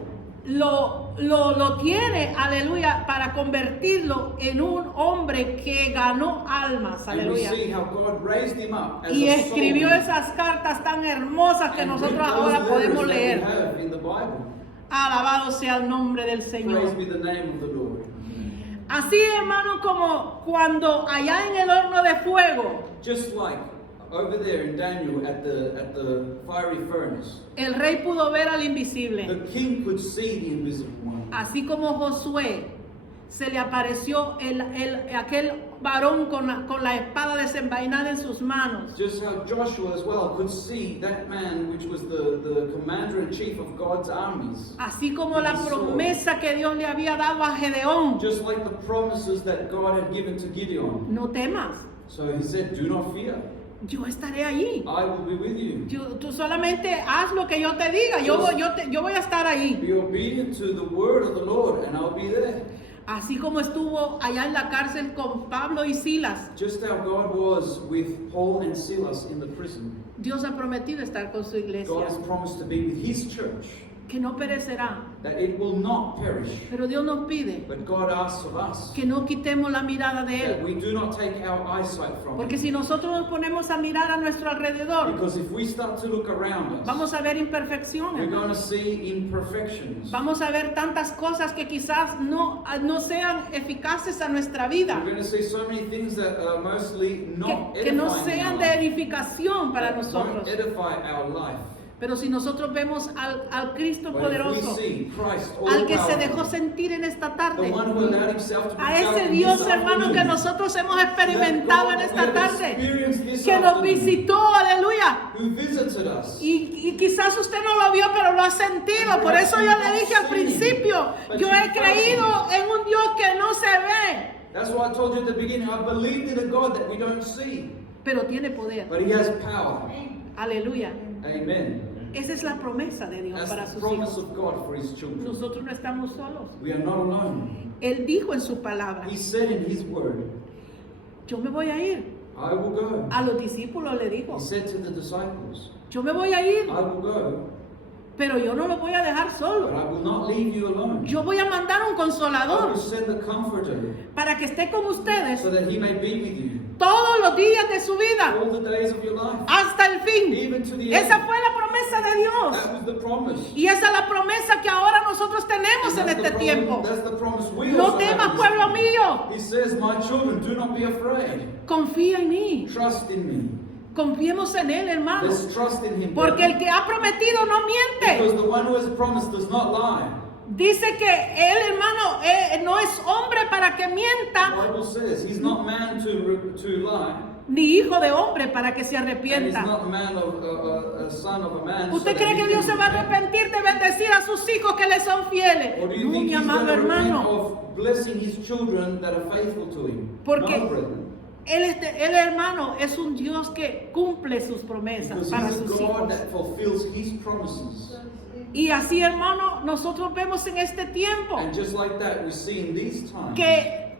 lo tiene, aleluya, para convertirlo en un hombre que ganó almas, And we aleluya. see how God raised him up as Y a escribió soul. esas cartas tan hermosas que And nosotros read those ahora letters podemos that we leer. have in the Bible. Alabado sea el nombre del Praise Señor. be the name of the Lord. Así, hermano, como cuando allá en el horno de fuego, Just like over there in Daniel at the fiery furnace, el rey pudo ver al invisible. the king could see the invisible one. Así como Josué se le apareció aquel varón con la espada desenvainada en sus manos. Just how Joshua as well could see that man, which was the commander-in-chief of God's armies. Así como la promesa que Dios le había dado a Gedeón. Just like the promises that God had given to Gideon. No temas, So he said, do not fear, yo estaré allí. I will be with you. Tú solamente haz lo que yo te diga, yo voy a estar ahí. Be obedient to the word of the Lord, and I'll be there. Así como estuvo allá en la cárcel con Pablo y Silas, Just how God was with Paul and Silas in the prison, Dios ha prometido estar con su iglesia, God has promised to be with his church, que no perecerá. that it will not perish. Pero Dios nos pide But God asks of us que no quitemos la mirada de that Él. we do not take our eyesight from Porque him. si nosotros nos ponemos a mirar a nuestro alrededor, Because if we start to look around us, vamos a ver we're imperfecciones. going to see imperfections. Vamos a ver tantas cosas que quizás no sean eficaces a nuestra vida. We're going to see so many things that are mostly not Que no edifying sean our de life, edificación para that won't nosotros. edify our life. Pero si nosotros vemos al Cristo But if we poderoso, see Christ all al que se dejó powerful, sentir en esta the tarde, one who allowed himself to be a felt ese in Dios, this hermano, que afternoon, nosotros hemos that experimentado God en that we esta have tarde, experienced this que nos afternoon, visitó, aleluya. who visited us. Y quizás usted no lo vio, pero lo ha sentido. Por eso yo le dije al principio, yo he creído en un Dios que no se ve, That's why I told you at the beginning, I believed in a God that we don't see, pero tiene poder. but he has power. Aleluya. Amen. Esa es la promesa de Dios That's para the sus promise hijos. of God for his children. Nosotros no estamos solos. We are not alone. Él dijo en su palabra, He said in his word, yo me voy a ir. I will go. A los discípulos le dijo, He said to the disciples, yo me voy a ir, I will go, pero yo no los voy a dejar but solos. I will not leave you alone. Yo voy a mandar un I consolador will send the Comforter para que esté con ustedes so that he may be with you todos los días de su vida all the days of your life, hasta el fin. even to the Esa end. fue la promesa de Dios. That was the promise. Y esa es la promesa que ahora nosotros tenemos And en este tiempo. that's the promise we No also have temas, in pueblo this time. mío. He says, my children, do not be afraid. Confía en mí. Trust in me. Confiemos en Él, hermano. Let's trust in him. Porque brethren. el que ha prometido no miente. Because the one who has promised does not lie. Dice que Él, hermano, no es hombre para que The mienta, Bible says he's not man to lie, ni hijo de hombre para que se and he's arrepienta. not a son of a man. ¿Usted so cree that que he Dios se can va a repent. arrepentir de bendecir a sus hijos que le son fieles? Or do you No, think mi he's going amado to repent hermano. of blessing his children that are faithful to him? Porque No, brethren. Él, hermano, es un Dios que cumple sus promesas Because para he's sus a God hijos. that fulfills his promises. Y así, hermano, nosotros vemos en este tiempo And just like that, we see in these times que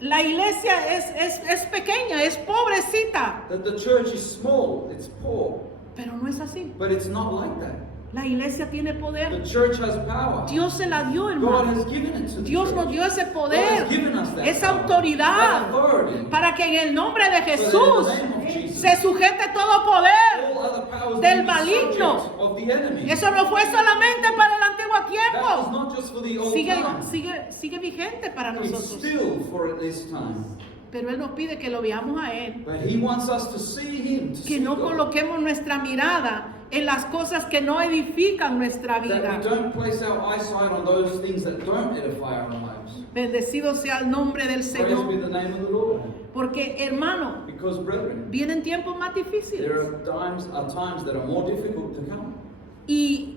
la iglesia es pequeña, es pobrecita, that the church is small, it's poor. pero no es así. But it's not like that. La iglesia tiene The poder. church has power. Dios se la dio, God hermano. has given it to the Dios church. nos dio ese God poder, has given us that esa power, autoridad, that authority, para que en el nombre de so that Jesús in the name of Jesus, se sujete todo poder. all other powers del will be maligno. subject of the enemy. Eso no fue solamente para el antiguo That was tiempo. not just for the old Sigue time. vigente para It's nosotros. still for at this time. Pero Él nos pide que lo veamos a Él. But He wants us to see Him, to Que see no God. coloquemos nuestra mirada en las cosas que no edifican nuestra That vida. we don't place our eyesight on those things that don't edify our lives. Bendecido sea el nombre del Praise be Señor. the name of the Lord. Porque, hermano, Because, brethren, vienen tiempos más there difíciles. are times that are more difficult to come. Y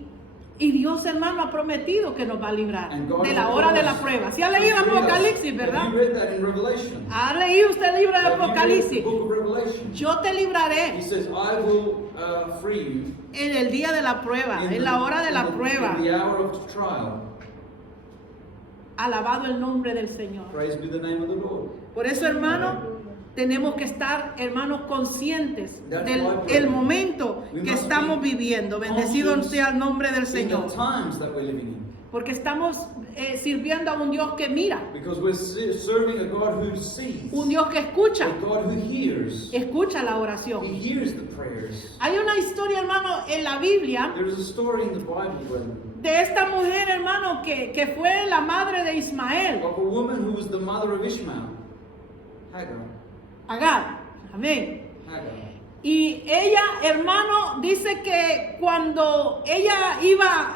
Dios, hermano, ha prometido que nos va a librar And God de has la hora de la promised prueba. Si ha to leído free us. Apocalipsis, ¿verdad? Have you read that in Revelation? ¿Ha leído usted el libro de Have you read the Apocalipsis? book of Revelation? Yo te He libraré says, I will free you en el día de la prueba, in en la hora de la in prueba. the hour of trial. Alabado el nombre del Señor. Praise be the name of the Lord. Por eso, hermano, tenemos que estar, hermanos, conscientes That's del why, el brother, momento we que must estamos be viviendo. Bendecido conscious sea el nombre del In the Señor. times that we're living in. Porque estamos sirviendo a un Dios que mira, Because we're serving a God who sees. un Dios que escucha, A God who hears. escucha la He oración. hears the prayers. Hay una historia, hermano, en la Biblia There is a story in the Bible, brethren, de esta mujer, hermano, que fue la madre de Ismael, of a woman who was the mother of Ishmael. Hagar. Agar. Amén. Hagar. Y ella, hermano, dice que cuando ella iba,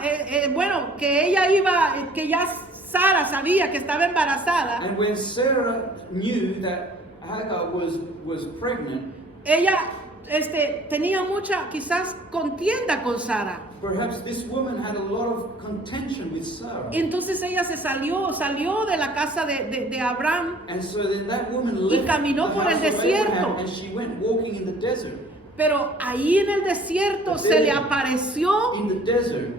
que ya Sara sabía que estaba embarazada, And when Sarah knew that Hagar was pregnant, ella tenía mucha, quizás, contienda con Sara. perhaps this woman had a lot of contention with Sarah. Entonces ella salió de la casa de Abraham, And so then that woman left caminó the por el house of desierto. Abraham and she went walking in the desert. pero ahí en el desierto se le apareció In the desert,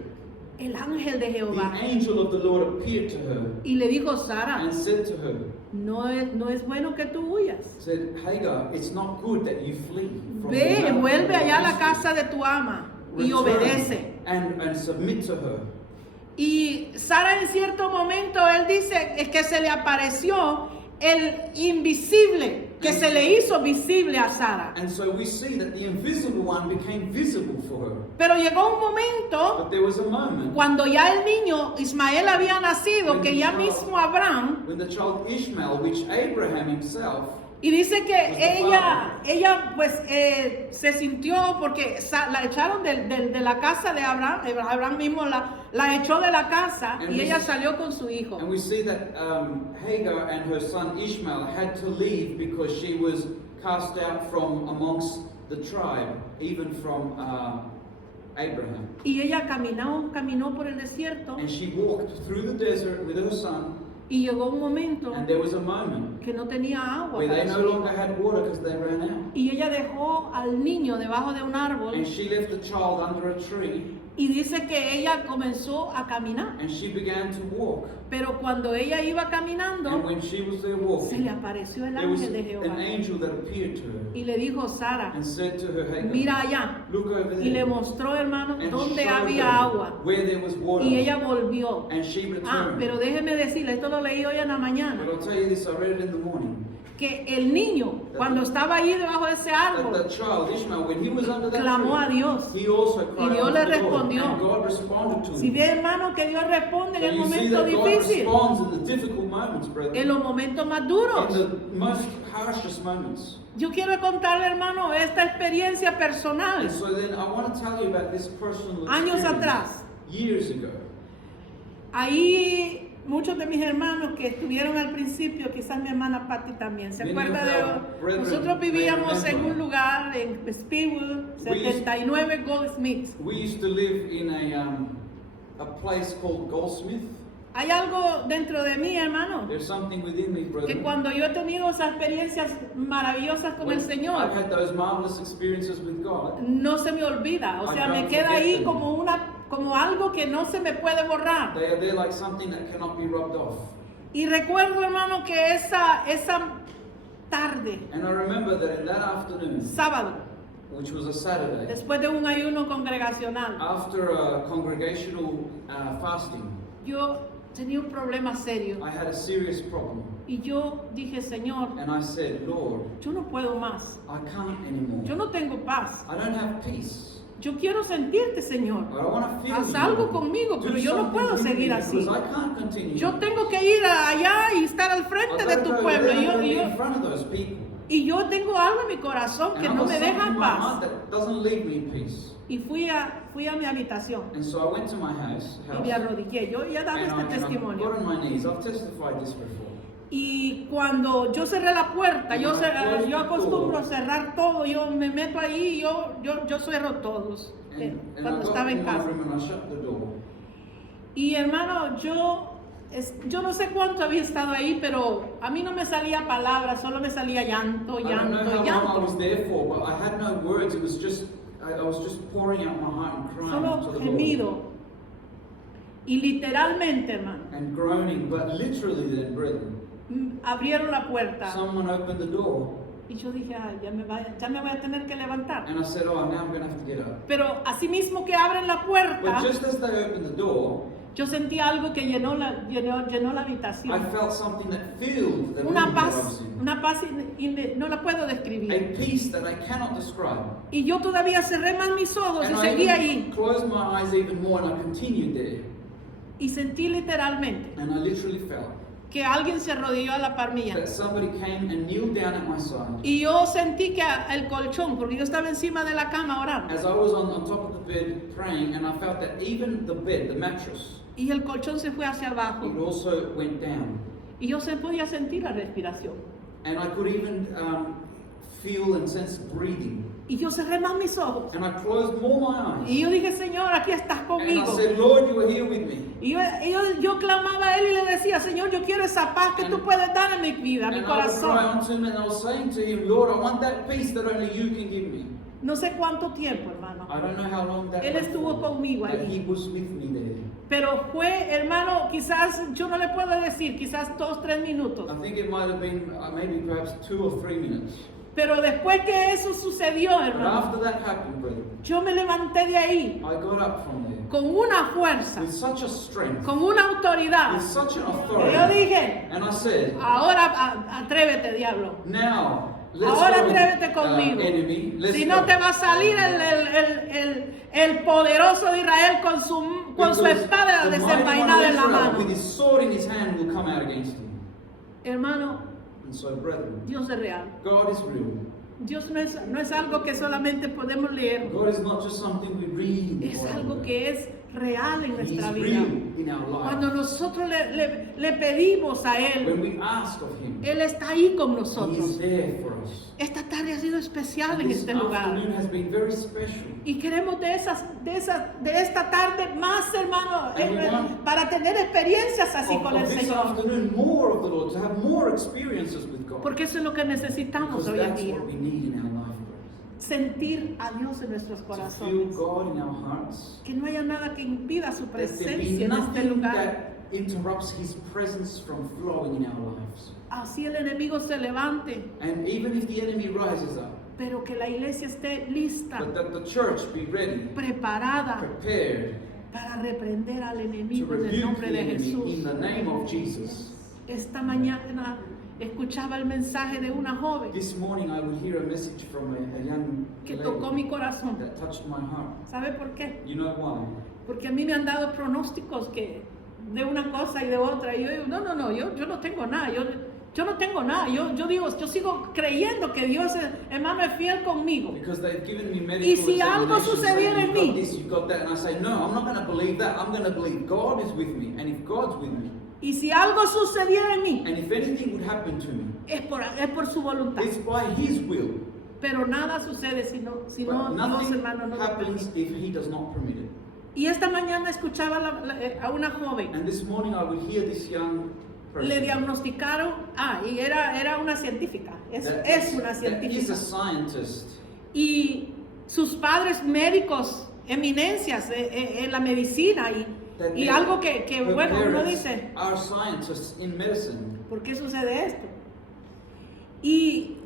el ángel de the Jehová angel of the Lord appeared to her y le dijo, Sara, and said to her, no es bueno que tú huyas. said, Hagar, it's not good that you flee from Ve, the mouth vuelve of allá a la the casa de tu ama y Return obedece. and submit to her. Y Sara en cierto momento, él dice es que se le apareció el invisible, que se le hizo visible a Sara. And so we see that the invisible one became visible for her. Pero llegó un momento But there was a moment cuando ya el niño Ismael había nacido, que ya mismo Abraham, when the child Ishmael, which Abraham himself, y dice que Was the ella pues se sintió porque la echaron de la casa de Abraham. Abraham mismo la echó de la casa And y we ella see- salió con su hijo. and we see that Hagar and her son Ishmael had to leave because she was cast out from amongst the tribe, even from Abraham. Y ella caminó por el desierto And she walked through the desert with her son, y llegó un momento and there was a moment que no tenía agua where para they su no hijo. longer had water because they ran out. Y ella dejó al niño debajo de un árbol And she left the child under a tree, y dice que ella comenzó a caminar. and she began to walk. Pero cuando ella iba And caminando, when she was there se le walking, apareció el there was ángel de Jehová an angel that appeared to her y le dijo, Sara, and said to her, Hagar, mira allá. look over Y le there. mostró, hermano, And donde showed había her agua. where there was water. Y ella volvió. And she Ah, returned. pero déjeme decirle, esto lo leí hoy en la mañana, But I'll tell you this, I read it in the morning. que el niño, cuando estaba ahí debajo de ese That árbol, the child, Ishmael, when he was under that clamó a tree, Dios. he also cried Dios out le to the Lord, respondió. and God responded to Si him. bien, hermano, que Dios responde en So el you see momento that God difícil, responds in the difficult moments, en brethren. los momentos más In duros. the most harshest moments. Yo quiero contarle, hermano, esta experiencia personal. And so then I want to tell you about this personal Años experience. atrás. Years ago. Ahí muchos de mis hermanos que estuvieron al principio, quizás mi hermana Patty también, ¿se Many acuerda of de? our brethren Nosotros may vivíamos en remember. un lugar en Speedwood, 79 Goldsmiths. We used to live in a place called Goldsmith. Hay algo dentro de mí, hermano, There's something within me, que brethren. cuando yo he tenido esas experiencias maravillosas con When el I've Señor, had those marvelous experiences with God. no se me olvida, o I sea, me don't queda forget ahí them. como algo que no se me puede borrar. They are there like something that cannot be rubbed off. Y recuerdo, hermano, que esa tarde, And I remember that in that afternoon, sábado, which was a Saturday, después de un ayuno congregacional, after a congregational fasting, yo tenía un problema serio. I had a serious problem. Y yo dije, Señor, And I said, Lord, yo no puedo más. I can't anymore. Yo no tengo paz. I don't have peace. Yo quiero sentirte, Señor. I want to feel Haz you. algo conmigo, Do pero yo no something puedo with seguir me así. because I can't continue. Yo tengo que ir allá y estar al I've frente got de to tu go pueblo. there Y yo, and y be yo- in front of those people. y yo tengo algo en mi corazón And que I've no got me something deja in en my heart paz. that doesn't leave me in peace. Y fui a mi habitación And so I went to my house y me arrodillé. Yo ya he dado and este I got testimonio. on my knees. I've testified this before. Y cuando yo cerré la puerta, yo acostumbro a cerrar todo, yo me meto ahí, yo cierro todos And I cuando got estaba in en my casa. room and I shut the door. Y hermano, yo no sé cuánto había estado ahí, pero a mí no me salía palabras, solo me salía llanto, I don't know llanto, how long I was llanto. there for, but I had no words. It was just, I was just pouring out my heart and crying to Solo the Lord. gemido. Y literalmente, hermano, And groaning, but literally then, brethren, abrieron la puerta. someone opened the door Y yo dije, ay, ya me voy a tener que levantar. and I said, oh, now I'm going to have to get up. Pero así mismo que abren la But puerta, just as they opened the door, yo sentí algo que llenó la I habitación. felt something that filled the room Una that I was paz, in. una paz no la puedo A describir. peace that I cannot describe. Y yo todavía cerré más mis ojos y And I seguí even ahí. closed my eyes even more and I continued there. Y sentí literalmente And I literally felt que alguien se arrodilló a la par mía. that somebody came and kneeled down at my side. Y yo sentí que el colchón, porque yo estaba encima de la cama orando, As I was on top of the bed praying, and I felt that even the bed, the mattress, y el colchón se fue hacia abajo. it also went down. Y yo podía sentir la respiración. And I could even feel and sense breathing. Y yo cerré más mis ojos. And I closed more my eyes. Y yo dije, Señor, aquí estás And I conmigo. said, Lord, you are here with me. Y yo clamaba a Él y le decía, Señor, yo quiero esa paz que tú puedes dar en mi vida, a mi And I would cry corazón. unto him and I was saying to him, Lord, I want that peace that only you can give me. No sé cuánto tiempo, hermano. I don't know how long that Él went estuvo for, conmigo but allí. he was with me there. Pero fue, hermano, quizás, yo no le puedo decir, quizás 2-3 minutos. I think it might have been maybe perhaps 2 or 3 minutes. Pero después que eso sucedió, But hermano, after that happened, brother, yo me levanté de ahí I got up from there con una fuerza, with such a strength, con una autoridad. with such an Que yo authority. dije, And I said, ahora atrévete, diablo. now, let's Ahora go, atrévete conmigo. enemy. Let's Si go. no te va a salir el poderoso de Israel con su Because espada the mighty one desenvainada of en la Israel, mano. with his sword in his hand, will come out against him. Hermano, And so, brethren, Dios es real. God is real. Dios no es algo que solamente podemos leer. God is not just something we read in the Es Bible. algo que es real en He's nuestra vida. real in our life. Cuando nosotros le pedimos a When Él, we ask of him, Él está ahí con he is nosotros. there for us. Esta tarde ha sido especial And en this este lugar. afternoon has been very special. Y queremos de esta tarde más, hermano, And we want- para tener experiencias así Of con el this Señor. afternoon, more of the Lord, to have more experiences with God. Porque eso es lo que necesitamos Because hoy en that's día. what we need in our life, brothers. Sentir a Dios en nuestros To feel corazones. God in our hearts. Que no haya nada que impida su That there be presencia en este nothing lugar. that interrupts his presence from flowing in our lives. Así el enemigo se levante, And even if the enemy rises up, pero que la iglesia esté lista, but that the church be ready, preparada prepared para reprender al to enemigo en el rebuke nombre the de enemy Jesús. in the name of Jesus. Esta mañana escuchaba el mensaje de una joven This morning I would hear a message from a young que lady tocó mi corazón. that touched my heart. ¿Sabe por qué? You know why? Porque a mí me han dado pronósticos que de una cosa y de otra. Y yo digo, no, yo no tengo nada. Yo no tengo nada. Yo digo, yo sigo creyendo que Dios, hermano, es fiel conmigo. Because they've given me medical Y si algo examinations sucediera saying, en you've got mí. this, you've got that, and I say, no, I'm not going to believe that. I'm going to believe God is with me. And if God's with me, Y si algo sucediera en mí, and if anything would happen to me, es por su voluntad. it's by His will. Pero nada sucede si no But Dios, nothing hermano, no lo happens permite. if He does not permit it. Y esta mañana escuchaba a una joven. And this morning I would hear this young person. Le diagnosticaron, y era una científica, es una that is a científica. scientist. Y sus padres médicos, eminencias en la medicina, that Y their- algo que her bueno, uno parents dice, are scientists in medicine. ¿por qué sucede esto? Y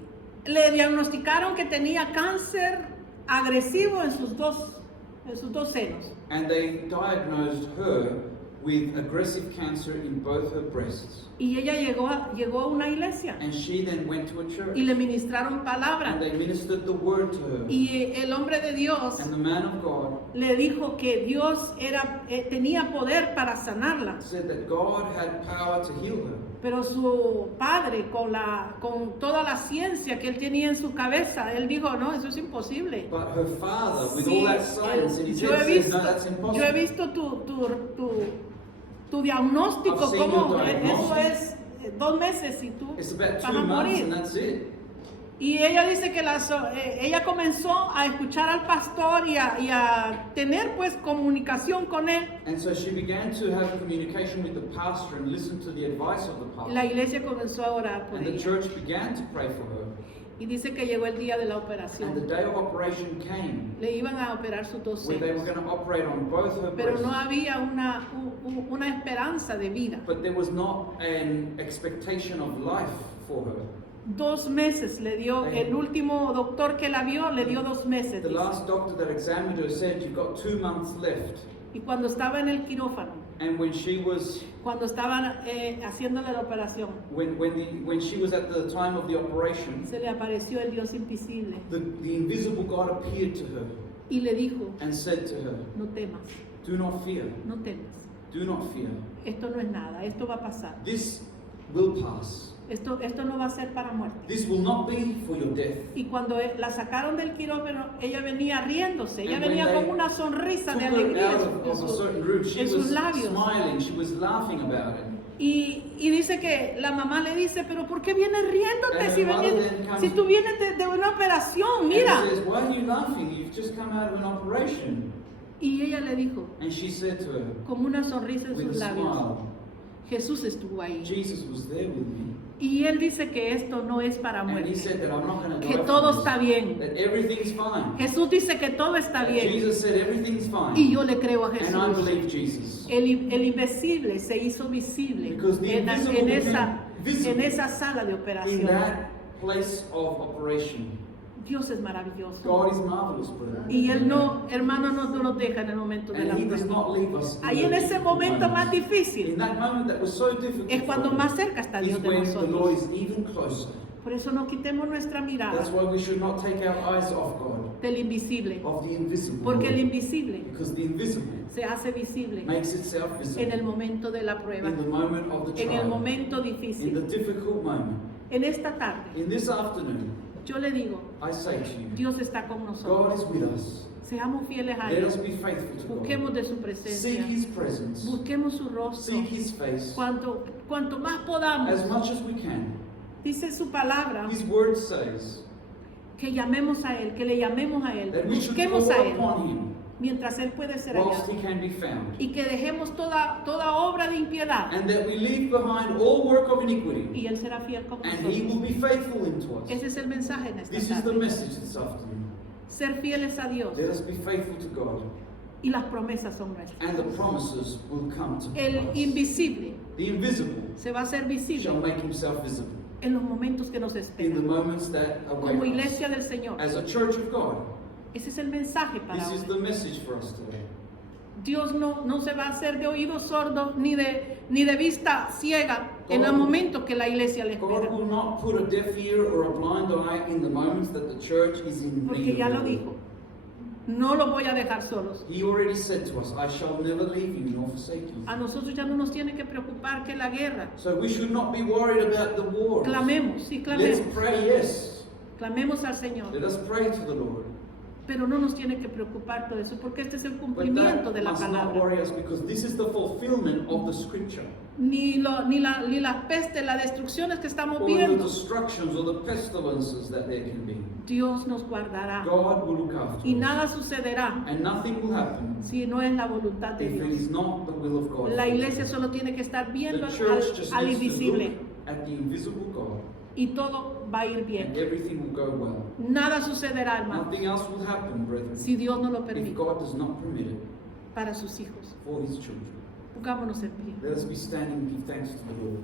le diagnosticaron que tenía cáncer agresivo en sus dos senos. And they diagnosed her with aggressive cancer in both her breasts. Y ella llegó a una iglesia And she then went to a church. y le ministraron And palabra. they ministered the word to her. Y el hombre de Dios And the man of God le dijo que Dios tenía poder para sanarla. said that God had power to heal her. Pero su padre, con toda la ciencia que él tenía en su cabeza, él dijo, no, eso es imposible. But her father, with Sí, all that science in his yo he head, said, no, visto, that's yo he impossible. visto tu diagnóstico, I've seen cómo your eso diagnostic. es 2 meses y tú It's about vas 2 a months morir. and that's it. Y ella dice que ella comenzó a escuchar al pastor y a tener pues comunicación con él. And so she began to have communication with the pastor and listen to the advice of the La pastor. iglesia comenzó a orar por And the ella. church began to pray for her. Y dice que llegó el día de la And the operación. day of operation came Le iban a operar sus 2 where they were senos. going to operate on both her Pero no breasts. había una esperanza de vida. But there was not an expectation of life for her. 2 meses le dio, el último doctor que la vio le dio 2 meses. The dice. last doctor that examined her said, you've got 2 months left. Y cuando estaba en el quirófano, And when she was cuando estaban haciéndole la operación, when she was at the time of the operation, se le apareció el Dios invisible the invisible God appeared to her y le dijo, and said to her, no temas, do not fear, no temas. do not fear. Esto no es nada, esto va a pasar. This will pass. Esto no va a ser para muerte. This will not be for your death. Y cuando la sacaron del quirófano, ella venía riéndose, ella And when venía they con una sonrisa Took de her alegría out en of a sus- certain room. She en sus was labios. smiling. She was laughing about it. Y dice que la mamá le dice, pero ¿por qué vienes riéndote And si, the mother then comes- si tú vienes de una operación? Mira. And he says, why are you laughing? You've just come out of an operation. Y ella le dijo, And she said to her, con una sonrisa en with sus a labios, smile, Jesús estuvo ahí. Jesus was there with me. Y él dice que esto no es para And he muerte, said that I'm not going to que die todo from está this, bien. that everything's fine. Jesús dice que todo está bien. Jesus said everything's fine. Y yo le creo a And I Jesús. believe Jesus. El invisible se hizo visible Because the en invisible en esa sala de In operación. that place of operation, Dios es maravilloso. God is marvelous, brother. Y Él no, hermano, no nos deja en el momento de la And He does prueba. not leave us. Ahí en the ese difficult momento más moments. difícil In that moment that was so difficult, es cuando for más us, cerca está is Dios de when the Lord nosotros. is even closer. Por eso no quitemos nuestra mirada That's why we should not take our eyes off God, del invisible, of the invisible. porque el invisible Because the invisible se hace visible makes itself visible en el momento de la prueba, in the moment of the en el trial, momento in the difícil. difficult moment. En esta tarde, In this afternoon, yo le digo, I say to you, Dios está con God nosotros. is with us. Seamos fieles a Let Él. us be faithful to Busquemos God. de su Seek presencia. His presence. Busquemos su rostro. Seek His face. Cuanto más podamos, As much as we can. dice su palabra, His word says que llamemos a Él, que le llamemos a Él, that we should busquemos call a Él, upon Him mientras Él puede ser whilst hallado. He can be found. Y que dejemos toda obra de impiedad. And that we leave behind all work of iniquity. Y Él será fiel con And He will nosotros. be faithful into us. Ese es el mensaje en esta This is the tarde. message this afternoon. Ser fieles a Dios. Let us be faithful to God. Y las promesas son nuestras. And the promises will come to El pass. invisible The invisible se va a hacer shall visible make Himself visible en los momentos que nos in the esperan. moments that Como await us. iglesia del Señor. As a church of God, Ese es el mensaje para this is hoy. the message for us today. Dios no se va a hacer de oídos sordos ni de vista ciega en el momento que la iglesia le God espera. will not put a deaf ear or a blind eye in the moments that the church is in Porque need ya of lo the dijo. Lord. No los voy a dejar solos. He already said to us, I shall never leave you nor forsake you. A nosotros ya no nos tiene que preocupar que la guerra. So we should not be worried about the war. Clamemos, sí Let's clamemos. pray, yes. Clamemos al Señor. Let us pray to the Lord. Pero no nos tiene que preocupar todo eso porque este es el But cumplimiento that de la must not palabra. worry us because this is the fulfillment of the scripture. Ni la peste, las destrucciones que estamos Or the viendo. destructions or the pestilences that there can be. Dios nos guardará. God will look after Y us. nada sucederá And nothing will happen si no es la voluntad de if it Dios. is not the will of God. La iglesia solo tiene que estar viendo The church just al needs to invisible look at the invisible God y todo va a ir and bien. everything will go well. Nada sucederá, hermano, Nothing else will happen, brethren, si Dios no lo if permite. God does not permit it. para sus hijos. for his children. Pongámonos en pie. Let us be standing and give thanks to the Lord.